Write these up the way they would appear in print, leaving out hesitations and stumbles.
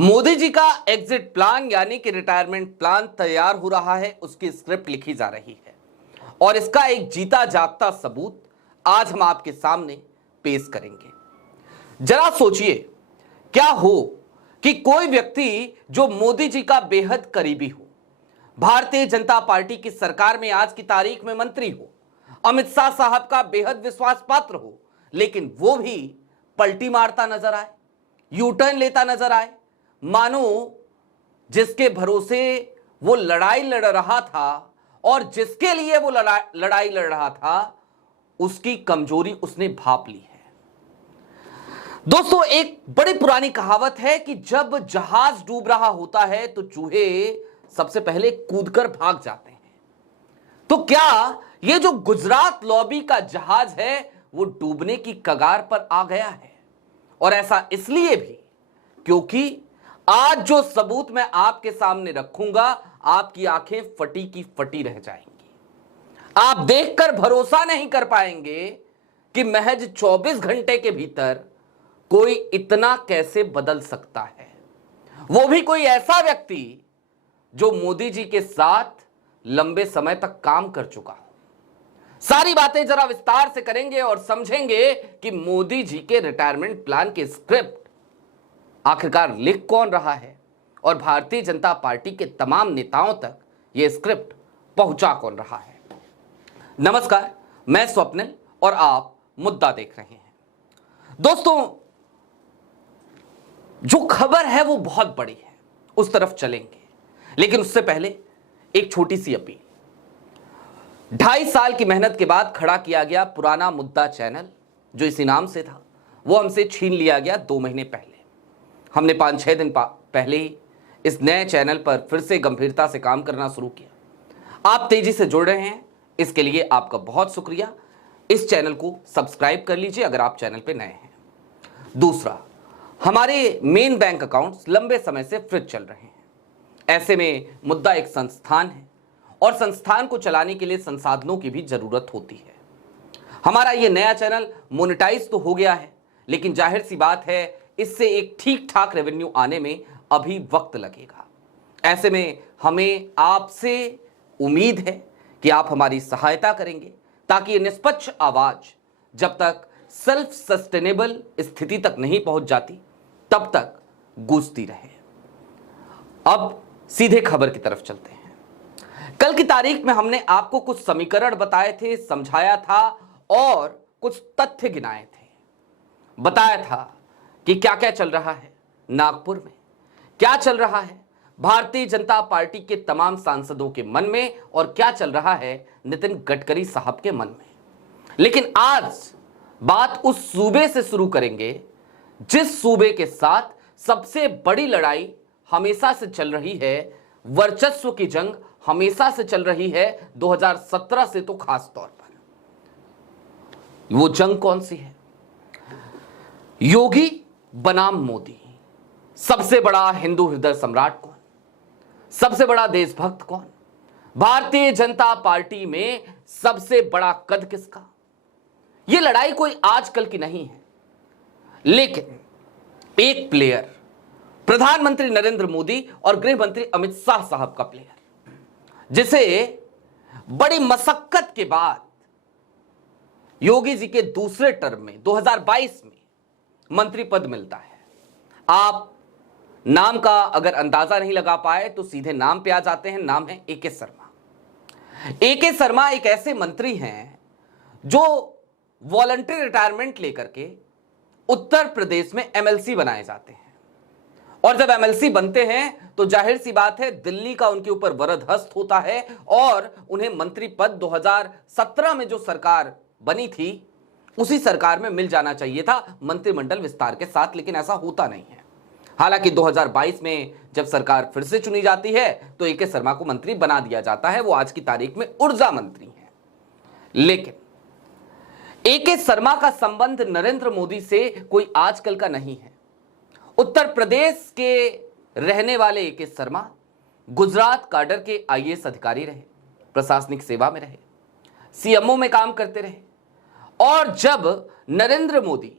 मोदी जी का exit plan यानी कि रिटायरमेंट प्लान तैयार हो रहा है, उसकी स्क्रिप्ट लिखी जा रही है और इसका एक जीता जागता सबूत आज हम आपके सामने पेश करेंगे। जरा सोचिए, क्या हो कि कोई व्यक्ति जो मोदी जी का बेहद करीबी हो, भारतीय जनता पार्टी की सरकार में आज की तारीख में मंत्री हो, अमित शाह साहब का बेहद विश्वास पात्र हो, लेकिन वो भी पलटी मारता नजर आए, यू टर्न लेता नजर आए, मानो जिसके भरोसे वो लड़ाई लड़ रहा था और जिसके लिए वो लड़ाई लड़ रहा था उसकी कमजोरी उसने भांप ली है। दोस्तों, एक बड़ी पुरानी कहावत है कि जब जहाज डूब रहा होता है तो चूहे सबसे पहले कूदकर भाग जाते हैं। तो क्या ये जो गुजरात लॉबी का जहाज है वो डूबने की कगार पर आ गया है? और ऐसा इसलिए भी क्योंकि आज जो सबूत मैं आपके सामने रखूंगा, आपकी आंखें फटी की फटी रह जाएंगी। आप देखकर भरोसा नहीं कर पाएंगे कि महज 24 घंटे के भीतर कोई इतना कैसे बदल सकता है, वो भी कोई ऐसा व्यक्ति जो मोदी जी के साथ लंबे समय तक काम कर चुका हो। सारी बातें जरा विस्तार से करेंगे और समझेंगे कि मोदी जी के रिटायरमेंट प्लान की स्क्रिप्ट आखिरकार लिख कौन रहा है और भारतीय जनता पार्टी के तमाम नेताओं तक यह स्क्रिप्ट पहुंचा कौन रहा है। नमस्कार, मैं स्वप्निल और आप मुद्दा देख रहे हैं। दोस्तों, जो खबर है वो बहुत बड़ी है, उस तरफ चलेंगे, लेकिन उससे पहले एक छोटी सी अपील। 2.5 साल की मेहनत के बाद खड़ा किया गया पुराना मुद्दा चैनल जो इसी नाम से था, वो हमसे छीन लिया गया 2 महीने पहले। हमने 5-6 दिन पहले ही इस नए चैनल पर फिर से गंभीरता से काम करना शुरू किया। आप तेजी से जुड़ रहे हैं, इसके लिए आपका बहुत शुक्रिया। इस चैनल को सब्सक्राइब कर लीजिए अगर आप चैनल पर नए हैं। दूसरा, हमारे मेन बैंक अकाउंट्स लंबे समय से फ्रीज चल रहे हैं। ऐसे में मुद्दा एक संस्थान है और संस्थान को चलाने के लिए संसाधनों की भी जरूरत होती है। हमारा ये नया चैनल मोनेटाइज तो हो गया है, लेकिन जाहिर सी बात है इससे एक ठीक ठाक रेवेन्यू आने में अभी वक्त लगेगा। ऐसे में हमें आपसे उम्मीद है कि आप हमारी सहायता करेंगे ताकि ये निष्पक्ष आवाज जब तक सेल्फ सस्टेनेबल स्थिति तक नहीं पहुंच जाती तब तक गूंजती रहे। अब सीधे खबर की तरफ चलते हैं। कल की तारीख में हमने आपको कुछ समीकरण बताए थे, समझाया था और कुछ तथ्य गिनाए थे। बताया था कि क्या क्या चल रहा है नागपुर में, क्या चल रहा है भारतीय जनता पार्टी के तमाम सांसदों के मन में और क्या चल रहा है नितिन गडकरी साहब के मन में। लेकिन आज बात उस सूबे से शुरू करेंगे जिस सूबे के साथ सबसे बड़ी लड़ाई हमेशा से चल रही है, वर्चस्व की जंग हमेशा से चल रही है, 2017 से तो खास तौर पर। वो जंग कौन सी है? योगी बनाम मोदी। सबसे बड़ा हिंदू हृदय सम्राट कौन? सबसे बड़ा देशभक्त कौन? भारतीय जनता पार्टी में सबसे बड़ा कद किसका? यह लड़ाई कोई आजकल की नहीं है, लेकिन एक प्लेयर, प्रधानमंत्री नरेंद्र मोदी और गृह मंत्री अमित शाह साहब का प्लेयर, जिसे बड़ी मशक्कत के बाद योगी जी के दूसरे टर्म में 2022 में मंत्री पद मिलता है। आप नाम का अगर अंदाजा नहीं लगा पाए तो सीधे नाम पे आ जाते हैं। नाम है ए.के. शर्मा। ए.के. शर्मा एक ऐसे मंत्री हैं जो वॉलंटरी रिटायरमेंट लेकर के उत्तर प्रदेश में एमएलसी बनाए जाते हैं और जब एमएलसी बनते हैं तो जाहिर सी बात है दिल्ली का उनके ऊपर वरद हस्त होता है और उन्हें मंत्री पद 2017 में जो सरकार बनी थी उसी सरकार में मिल जाना चाहिए था मंत्रिमंडल विस्तार के साथ, लेकिन ऐसा होता नहीं है। हालांकि 2022 में जब सरकार फिर से चुनी जाती है तो ए.के. शर्मा को मंत्री बना दिया जाता है। वो आज की तारीख में ऊर्जा मंत्री हैं। लेकिन ए.के. शर्मा का संबंध नरेंद्र मोदी से कोई आजकल का नहीं है। उत्तर प्रदेश के रहने वाले ए.के. शर्मा गुजरात काडर के आईएएस अधिकारी रहे, प्रशासनिक सेवा में रहे, सीएमओ में काम करते रहे और जब नरेंद्र मोदी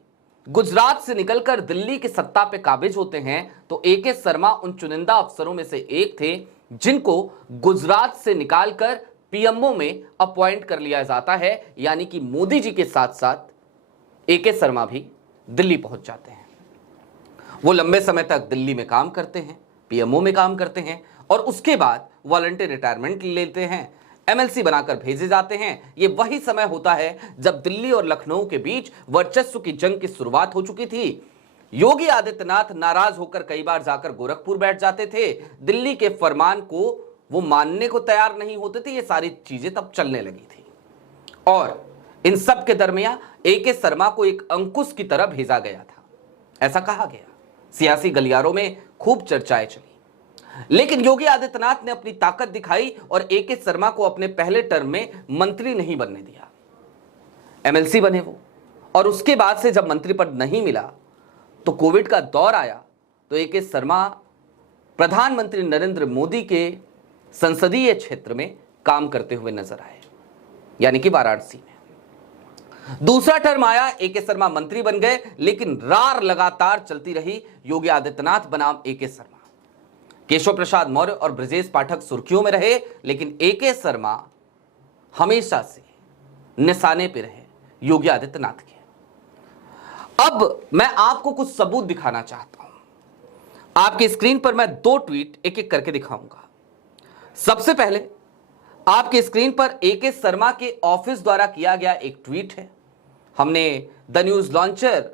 गुजरात से निकलकर दिल्ली की सत्ता पे काबिज होते हैं तो एके शर्मा उन चुनिंदा अफसरों में से एक थे जिनको गुजरात से निकालकर पीएमओ में अपॉइंट कर लिया जाता है। यानी कि मोदी जी के साथ साथ एके शर्मा भी दिल्ली पहुंच जाते हैं। वो लंबे समय तक दिल्ली में काम करते हैं, पीएमओ में काम करते हैं और उसके बाद वॉलंटियर रिटायरमेंट लेते हैं, एमएलसी बनाकर भेजे जाते हैं। ये वही समय होता है जब दिल्ली और लखनऊ के बीच वर्चस्व की जंग की शुरुआत हो चुकी थी। योगी आदित्यनाथ नाराज होकर कई बार जाकर गोरखपुर बैठ जाते थे, दिल्ली के फरमान को वो मानने को तैयार नहीं होते थे। ये सारी चीजें तब चलने लगी थी और इन सब के दरमियान एके शर्मा को एक अंकुश की तरह भेजा गया था, ऐसा कहा गया। सियासी गलियारों में खूब चर्चाएं चली, लेकिन योगी आदित्यनाथ ने अपनी ताकत दिखाई और एके शर्मा को अपने पहले टर्म में मंत्री नहीं बनने दिया। एमएलसी बने वो, और उसके बाद से जब मंत्री पद नहीं मिला तो कोविड का दौर आया तो एके शर्मा प्रधानमंत्री नरेंद्र मोदी के संसदीय क्षेत्र में काम करते हुए नजर आए, यानी कि वाराणसी में। दूसरा टर्म आया, एके शर्मा मंत्री बन गए, लेकिन रार लगातार चलती रही योगी आदित्यनाथ बनाम एके शर्मा। केशव प्रसाद मौर्य और ब्रजेश पाठक सुर्खियों में रहे, लेकिन एके शर्मा हमेशा से निशाने पे रहे योगी आदित्यनाथ के। अब मैं आपको कुछ सबूत दिखाना चाहता हूं। आपकी स्क्रीन पर मैं 2 ट्वीट एक एक करके दिखाऊंगा। सबसे पहले आपकी स्क्रीन पर एके शर्मा के ऑफिस द्वारा किया गया एक ट्वीट है। हमने the news launcher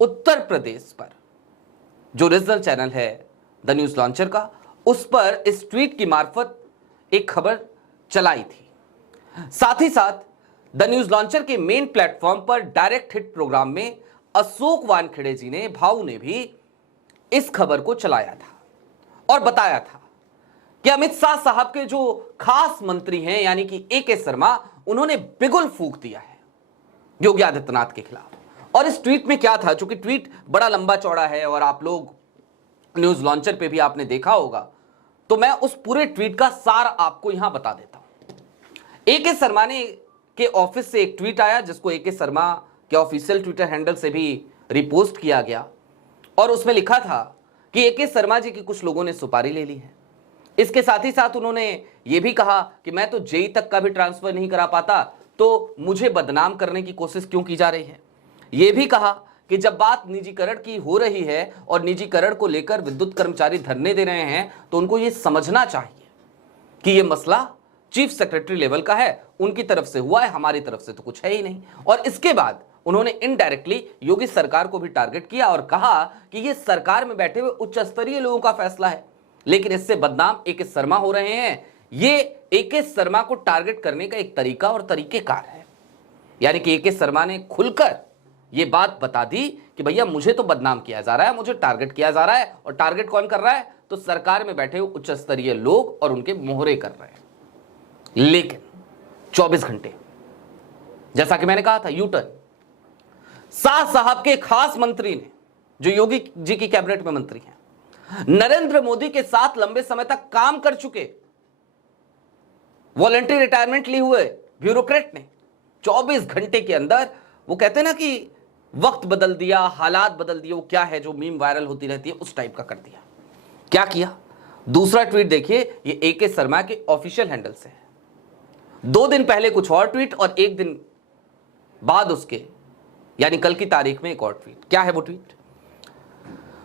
Uttar Pradesh पर, जो रीजनल चैनल है द न्यूज लॉन्चर का, उस पर इस ट्वीट की मार्फत एक खबर चलाई थी। साथ ही साथ द न्यूज लॉन्चर के मेन प्लेटफॉर्म पर डायरेक्ट हिट प्रोग्राम में अशोक वानखेड़े जी ने, भाऊ ने भी इस खबर को चलाया था और बताया था कि अमित शाह साहब के जो खास मंत्री हैं यानी कि एके शर्मा, उन्होंने बिगुल फूंक दिया है योगी आदित्यनाथ के खिलाफ। और इस ट्वीट में क्या था, चूंकि ट्वीट बड़ा लंबा चौड़ा है और आप लोग न्यूज लॉन्चर पे भी आपने देखा होगा, तो मैं उस पूरे ट्वीट का सार आपको यहां बता देता हूं। एके शर्मा ने के ऑफिस से एक ट्वीट आया जिसको एके शर्मा के ऑफिशियल ट्विटर हैंडल से भी रिपोस्ट किया गया और उसमें लिखा था कि एके शर्मा जी की कुछ लोगों ने सुपारी ले ली है। इसके साथ ही साथ उन्होंने ये भी कहा कि मैं तो जेई तक का भी ट्रांसफर नहीं करा पाता, तो मुझे बदनाम करने की कोशिश क्यों की जा रही है। यह भी कहा कि जब बात निजीकरण की हो रही है और निजीकरण को लेकर विद्युत कर्मचारी धरने दे रहे हैं तो उनको यह समझना चाहिए कि यह मसला चीफ सेक्रेटरी लेवल का है, उनकी तरफ से हुआ है, हमारी तरफ से तो कुछ है ही नहीं। और इसके बाद उन्होंने इनडायरेक्टली योगी सरकार को भी टारगेट किया और कहा कि यह सरकार में बैठे हुए उच्च स्तरीय लोगों का फैसला है, लेकिन इससे बदनाम एके शर्मा हो रहे हैं। ये एके शर्मा को टारगेट करने का एक तरीका और तरीकेकार है। यानी कि एके शर्मा ने खुलकर यह बात बता दी कि भैया मुझे तो बदनाम किया जा रहा है, मुझे टारगेट किया जा रहा है। और टारगेट कौन कर रहा है, तो सरकार में बैठे हुए उच्च स्तरीय लोग और उनके मोहरे कर रहे हैं। लेकिन 24 घंटे, जैसा कि मैंने कहा था, यूटर्न शाह साहब के खास मंत्री ने, जो योगी जी की कैबिनेट में मंत्री हैं, नरेंद्र मोदी के साथ लंबे समय तक काम कर चुके, वॉलंटरी रिटायरमेंट लिए हुए ब्यूरोक्रेट ने 24 घंटे के अंदर, वो कहते हैं ना कि वक्त बदल दिया, हालात बदल दिए, वो क्या है जो मीम वायरल होती रहती है उस टाइप का कर दिया। क्या किया, दूसरा ट्वीट देखिए, ये एके शर्मा के ऑफिशियल हैंडल से है। 2 दिन पहले कुछ और ट्वीट और 1 दिन बाद उसके, यानी कल की तारीख में एक और ट्वीट। क्या है वो ट्वीट,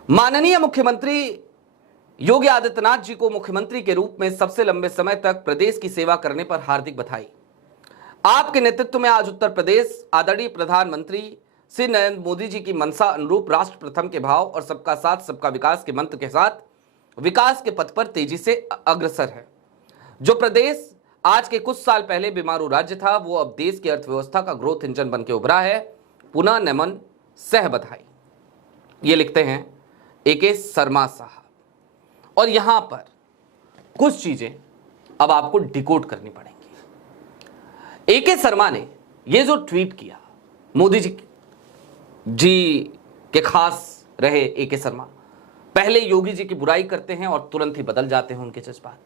माननीय मुख्यमंत्री योगी आदित्यनाथ जी को मुख्यमंत्री के रूप में सबसे लंबे समय तक प्रदेश की सेवा करने पर हार्दिक बधाई। आपके नेतृत्व में आज उत्तर प्रदेश आदरणीय प्रधानमंत्री श्री नरेंद्र मोदी जी की मंशा अनुरूप राष्ट्र प्रथम के भाव और सबका साथ सबका विकास के मंत्र के साथ विकास के पथ पर तेजी से अग्रसर है। जो प्रदेश आज के कुछ साल पहले बीमारू राज्य था, वो अब देश की अर्थव्यवस्था का ग्रोथ इंजन बन के उभरा है। पुनः नमन, सह बधाई। ये लिखते हैं एके शर्मा साहब। और यहां पर कुछ चीजें अब आपको डिकोड करनी पड़ेंगी। एके शर्मा ने ये जो ट्वीट किया, मोदी जी के खास रहे एके शर्मा, पहले योगी जी की बुराई करते हैं और तुरंत ही बदल जाते हैं उनके जज्बात,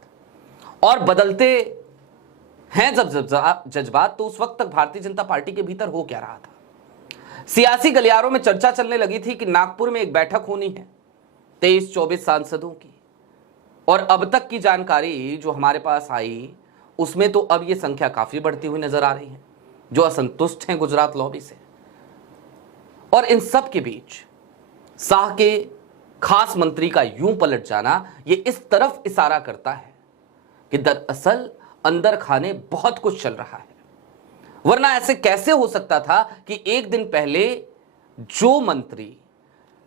और बदलते हैं जब जज्बात, तो उस वक्त तक भारतीय जनता पार्टी के भीतर हो क्या रहा था। सियासी गलियारों में चर्चा चलने लगी थी कि नागपुर में एक बैठक होनी है 23-24 सांसदों की, और अब तक की जानकारी जो हमारे पास आई उसमें तो अब यह संख्या काफी बढ़ती हुई नजर आ रही है जो असंतुष्ट हैं गुजरात लॉबी से। और इन सब के बीच शाह के खास मंत्री का यूं पलट जाना ये इस तरफ इशारा करता है कि दरअसल अंदर खाने बहुत कुछ चल रहा है। वरना ऐसे कैसे हो सकता था कि एक दिन पहले जो मंत्री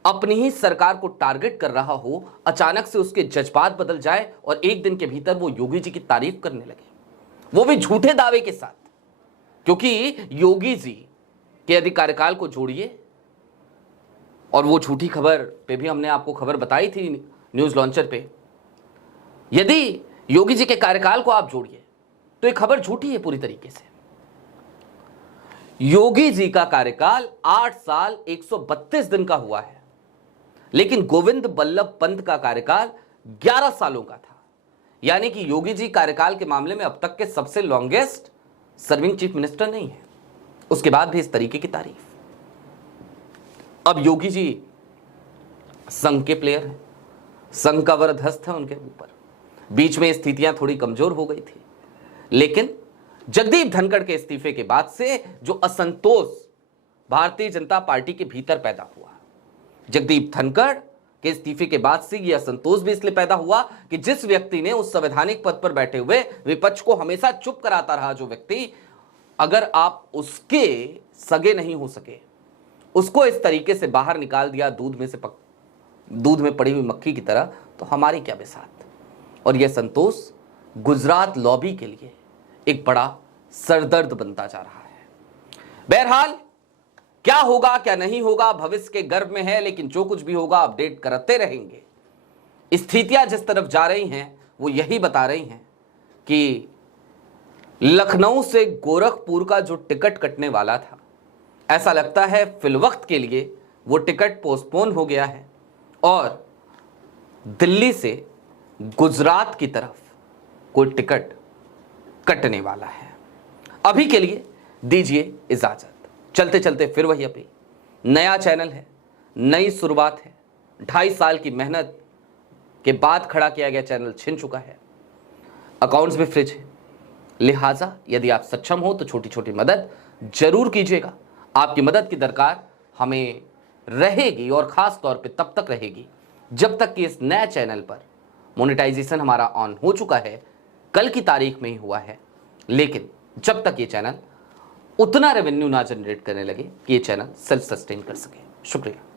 अपनी ही सरकार को टारगेट कर रहा हो अचानक से उसके जज्बात बदल जाए और एक दिन के भीतर वो योगी जी की तारीफ करने लगे, वो भी झूठे दावे के साथ। क्योंकि योगी जी के यदि कार्यकाल को जोड़िए, और वो झूठी खबर पे भी हमने आपको खबर बताई थी न्यूज लॉन्चर पे, यदि योगी जी के कार्यकाल को आप जोड़िए तो ये खबर झूठी है पूरी तरीके से। योगी जी का कार्यकाल 8 साल 132 दिन का हुआ है, लेकिन गोविंद बल्लभ पंत का कार्यकाल 11 सालों का था। यानी कि योगी जी कार्यकाल के मामले में अब तक के सबसे लॉन्गेस्ट सर्विंग चीफ मिनिस्टर नहीं है। उसके बाद भी इस तरीके की तारीफ। अब योगी जी संघ के प्लेयर हैं, संघ का वरदहस्त है उनके ऊपर। बीच में स्थितियां थोड़ी कमजोर हो गई थी, लेकिन जगदीप धनखड़ के इस्तीफे के बाद से जो असंतोष भारतीय जनता पार्टी के भीतर पैदा हुआ, जगदीप धनखड़ के इस्तीफे के बाद से यह असंतोष भी इसलिए पैदा हुआ कि जिस व्यक्ति ने उस संवैधानिक पद पर बैठे हुए विपक्ष को हमेशा चुप कराता रहा, जो व्यक्ति अगर आप उसके सगे नहीं हो सके, उसको इस तरीके से बाहर निकाल दिया दूध में पड़ी हुई मक्खी की तरह, तो हमारी क्या बिसात। और यह संतोष गुजरात लॉबी के लिए एक बड़ा सरदर्द बनता जा रहा है। बहरहाल क्या होगा क्या नहीं होगा भविष्य के गर्भ में है, लेकिन जो कुछ भी होगा अपडेट करते रहेंगे। स्थितियां जिस तरफ जा रही हैं वो यही बता रही हैं कि लखनऊ से गोरखपुर का जो टिकट कटने वाला था, ऐसा लगता है फिलवक्त के लिए वो टिकट पोस्टपोन हो गया है और दिल्ली से गुजरात की तरफ कोई टिकट कटने वाला है। अभी के लिए दीजिए इजाजत। चलते चलते फिर वही अपील, नया चैनल है, नई शुरुआत है, 2.5 साल की मेहनत के बाद खड़ा किया गया चैनल छिन चुका है, अकाउंट्स भी फ्रिज है, लिहाजा यदि आप सक्षम हो तो छोटी छोटी मदद जरूर कीजिएगा। आपकी मदद की दरकार हमें रहेगी और खास तौर पे तब तक रहेगी जब तक कि इस नए चैनल पर मोनेटाइजेशन हमारा ऑन हो चुका है। कल की तारीख में ही हुआ है, लेकिन जब तक ये चैनल उतना रेवेन्यू ना जनरेट करने लगे कि ये चैनल सेल्फ सस्टेन कर सके। शुक्रिया।